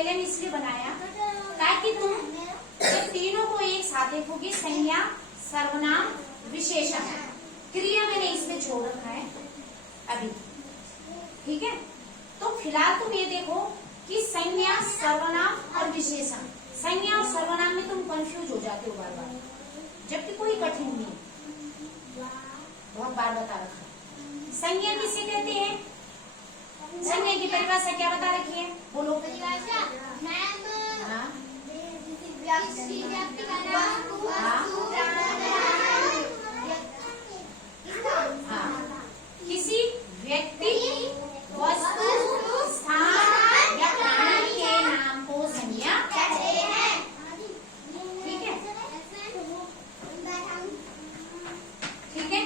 VLN इसलिए बनाया ताकि तुम ये तीनों को एक साथ देखोगे, संज्ञा, सर्वनाम, विशेषण। क्रिया मैंने इसमें छोड़ रखा है अभी, ठीक है। तो फिलहाल तुम ये देखो कि संज्ञा, सर्वनाम और विशेषण, संज्ञा और सर्वनाम में तुम कंफ्यूज हो जाते हो बार बार, जबकि कोई कठिन नहीं, बहुत बार बता रखा है। संज्ञा किसे कहते हैं? संज्ञा की परिभाषा क्या बता रखी है, बोलो। परिभाषा किसी व्यक्ति, वस्तु, स्थान या प्राणी के नाम को संज्ञा कहते हैं, ठीक है। ठीक है,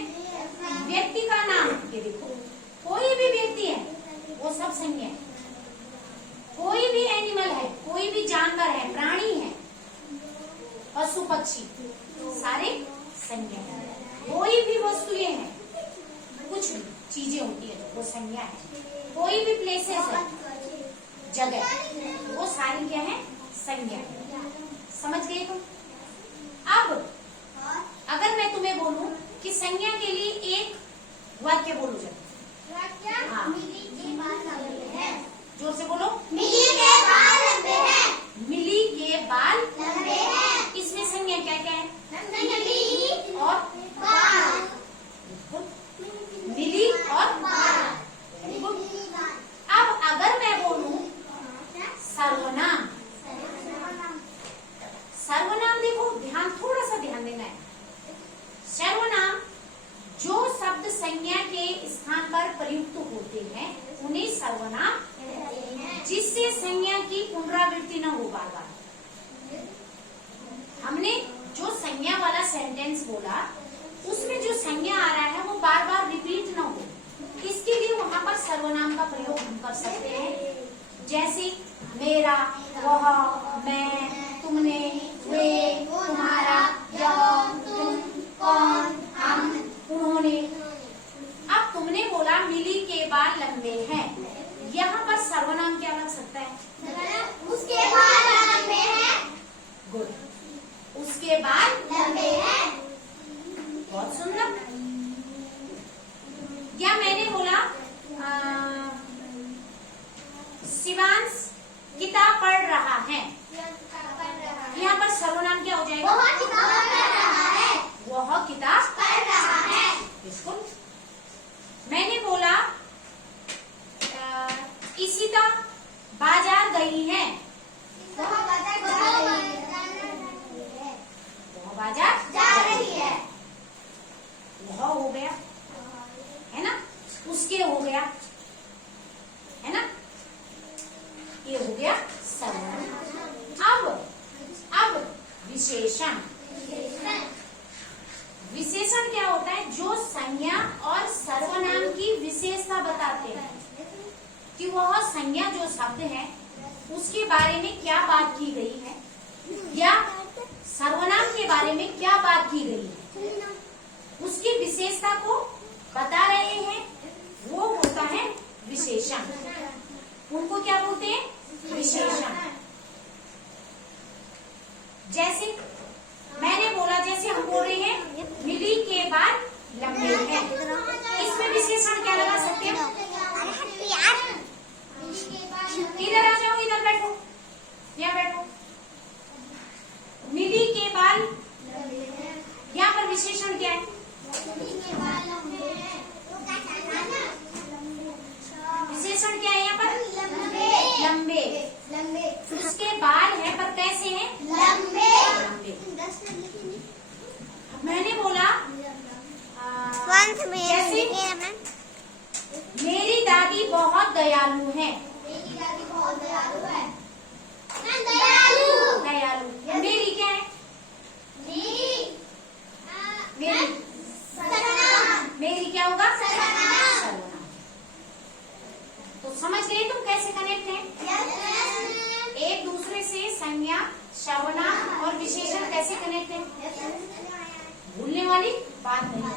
व्यक्ति का नाम, ये देखो कोई भी व्यक्ति है वो सब संज्ञा है। कोई भी एनिमल है, कोई भी जानवर है, प्राणी है, पशु पक्षी, सारे संज्ञा है। कोई भी वस्तुएं हैं, कुछ चीजें होती है वो संज्ञा है। कोई भी प्लेसेस है, जगह, वो सारी क्या है, संज्ञा है। समझ गए तुम? अब अगर मैं तुम्हें बोलूं कि संज्ञा के लिए एक वाक्य बोलो, जब जोर से बोलो। मिली के बाल लंबे हैं। मिली के बाल लंबे हैं। इसमें संज्ञा क्या क्या है? मिली और बाल। मिली और बाल। अब अगर मैं बोलूं सर्वनाम, सर्वनाम देखो ध्यान, थोड़ा सा ध्यान देना है। सर्वनाम जो शब्द संज्ञा के स्थान पर प्रयुक्त होते हैं उन्हें सर्वनाम, जिससे संज्ञा की पुनरावृत्ति न हो बार बार। हमने जो संज्ञा वाला सेंटेंस बोला उसमें जो संज्ञा आ रहा है वो बार बार रिपीट न हो, इसके लिए वहां पर सर्वनाम का प्रयोग हम कर सकते हैं। जैसे मेरा, वह, मैं, तुमने, वे, तुम्हारा, यह, तुम, कौन, हम, उन्होंने। अब तुमने बोला मिली के बाल लंबे हैं, यहाँ पर सर्वनाम क्या लग सकता है? उसके बाल लंबे हैं। गुड, उसके बाल लंबे हैं। बहुत सुंदर। या मैंने बोला शिवांश किताब पढ़ रहा है, यहाँ पर सर्वनाम क्या हो जाएगा? वह किताब पढ़ रहा है। वह किताब पढ़ रहा है। बिल्कुल। मैंने बोला इशिता बाजार गई है, वह बाजार जा रही है। वह हो गया, है ना, उसके हो गया, है ना, ये हो गया सर्वनाम। अब विशेषण। विशेषण क्या होता है? जो संज्ञा और सर्वनाम की विशेषता बताते हैं कि वह संज्ञा जो शब्द है उसके बारे में क्या बात की गई है या सर्वनाम के बारे में क्या बात की गई है, उसकी विशेषता को बता रहे हैं, वो होता है विशेषण। उनको क्या बोलते हैं? विशेषण। जैसे मैंने बोला, जैसे हम बोल रहे हैं मिली के बाल लंबे हैं, इसमें विशेषण क्या लगा सकते हैं? इधर आ जाओ, इधर बैठो, यहाँ बैठो। मिली के बाल, यहाँ पर विशेषण क्या है? विशेषण क्या है यहाँ पर? लंबे। उसके बाल है पर कैसे हैं? लंबे। मैंने बोला जैसे मेरी दादी बहुत दयालु है। दयालु। मेरी क्या है? मेरी क्या होगा? सर्वनाम। तो समझ गए तुम कैसे कनेक्ट है? एक दूसरे से संज्ञा, सर्वनाम और विशेषण कैसे कनेक्ट है? भूलने वाली बात नहीं।